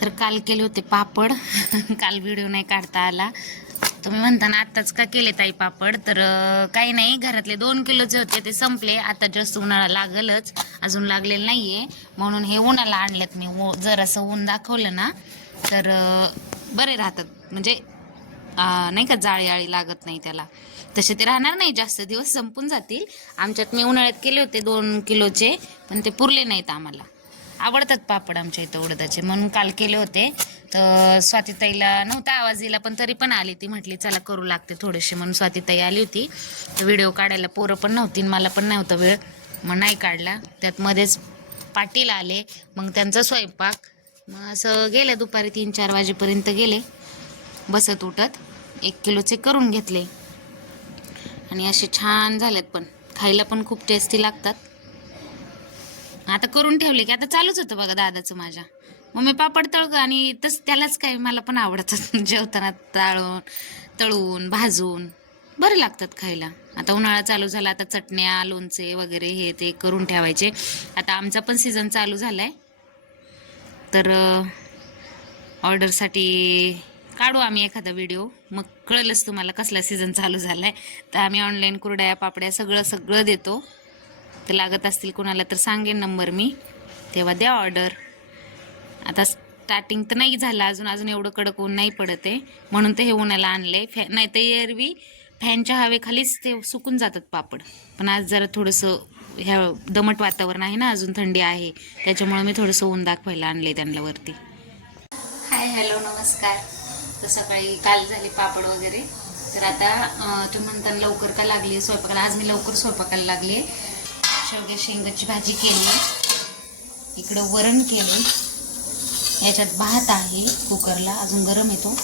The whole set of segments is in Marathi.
तर काल केले होते पापड. काल व्हिडिओ नाही काढता आला. तुम्ही म्हणता ना आत्ताच का केले ताई पापड? तर काही नाही. घरातले दोन किलोचे होते ते संपले. आता जास्त उन्हाळा लागलच. अजून लागलेलं नाहीये. म्हणून हे उन्हाला आणलेत मी. उ- जर असं ऊन दाखवलं ना तर बरे राहतात. म्हणजे नाही का जाळी आळी लागत नाही त्याला. तसे ते राहणार नाही. जास्त दिवस संपून जातील. आमच्यात मी उन्हाळ्यात केले होते दोन किलोचे पण ते पुरले नाहीत आम्हाला. आवडतात पापड आमच्या इथं उडदाचे. म्हणून काल केले होते. तर स्वातीताईला नव्हता आवाज दिला पण तरी पण आली ती. म्हटली चला करू लागते थोडेसे. म्हणून स्वातीताई आली होती. तर व्हिडिओ काढायला पोरं पण नव्हती मला पण नव्हता वेळ. मग नाही काढला. त्यात मध्येच पाटील आले. मग त्यांचा स्वयंपाक. मग असं गेले दुपारी तीन चार वाजेपर्यंत गेले. बसत उठत. एक किलोचे करून घेतले. आणि असे छान झालेत पण. खायला पण खूप टेस्टी लागतात. आता करून ठेवले की आता चालूच होतं बघा दादाचं माझ्या. मग मी पापड तळग आणि तस त्यालाच काय मला पण आवडतं. जेवताना तळून तळून भाजून. बरे लागतात खायला. आता उन्हाळा चालू झाला आता चटण्या लोणचे वगैरे हे ते करून ठेवायचे. आता आमचा पण सीझन चालू झाला आहे तर ऑर्डरसाठी काढू आम्ही एखादा व्हिडिओ मग कळलंच तुम्हाला कसला सीझन चालू झाला आहे तर आम्ही ऑनलाईन कुरड्या पापड्या सगळं सगळं देतो. तर लागत असतील कोणाला तर सांगेन नंबर मी. तेव्हा द्या ऑर्डर आता स्टार्टिंग तर नाही झालं अजून अजून एवढं कडक ऊन नाही पडत आहे. म्हणून ते हे उन्हाला आणले फॅ नाही तर एरवी फॅनच्या हवेखालीच ते सुकून जातात पापड. पण आज जरा थोडंसं ह्या दमट वातावरण आहे ना अजून थंडी आहे. त्याच्यामुळे मी थोडंसं ऊन दाखवायला आणले त्यांना वरती. हाय हॅलो नमस्कार. तर सकाळी काल झाले पापड वगैरे. तर आता तुम्ही म्हणताना लवकर का लागली स्वयंपाकाला? आज मी लवकर स्वयंपाकाला लागले शेवग्या शेंगाची भाजी केली. इकडं वरण केलं. याच्यात भात आहे कुकरला. अजून गरम येतो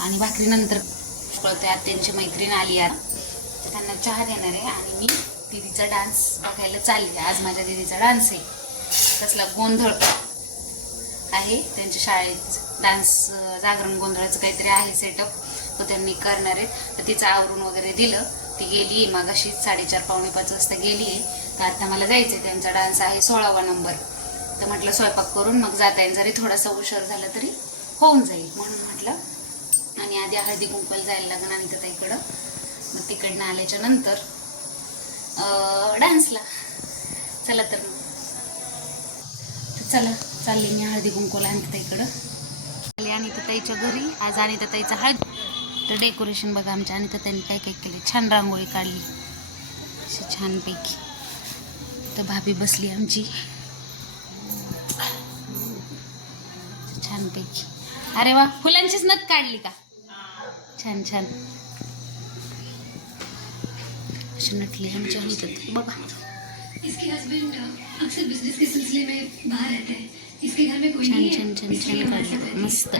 आणि भाकरीनंतर कळते त्यांची मैत्रीण आली यार तर त्यांना चहा देणार आहे. आणि मी दिदीचा डान्स बघायला चालले आज माझ्या दिदीचा डान्स आहे. कसला गोंधळ आहे. त्यांच्या शाळेत डान्स जागरण गोंधळाचं काहीतरी आहे सेटअप तो त्यांनी करणार आहेत तर तिचं आवरून वगैरे दिलं. ती गेली आहे मागाशी साडेचार पावणे पाच वाजता गेली आहे तर आता मला जायचं आहे त्यांचा डान्स आहे सोळावा नंबर. तर म्हटलं स्वयंपाक करून मग जाता येईल. जरी थोडासा उशीर झाला तरी होऊन जाईल म्हणून म्हटलं. आणि आधी हळदी कुंकवाला जायला लागेल आणि तर इकडं मग तिकडनं आल्याच्यानंतर डान्सला. चला तर मग. चला चालली मी हळदी कुंकवाला आणि इकडं आली आणि ताईच्या घरी. आज आणि ताईचा हळदी तर डेकोरेशन बघा आमच्या आणि त्यांनी काय काय केले छान रांगोळी काढली. अशी छानपैकी. तर भाभी बसली आमची. छानपैकी. अरे वा फुलांचीच नथ काढली का? छान छान. अशी नटली आमच्या इथं. बघा. इसके हस्बैंड अक्सर बिजनेस के सिलसिले में बाहर रहते हैं। इसके घर में कोई छान नहीं है। मस्त.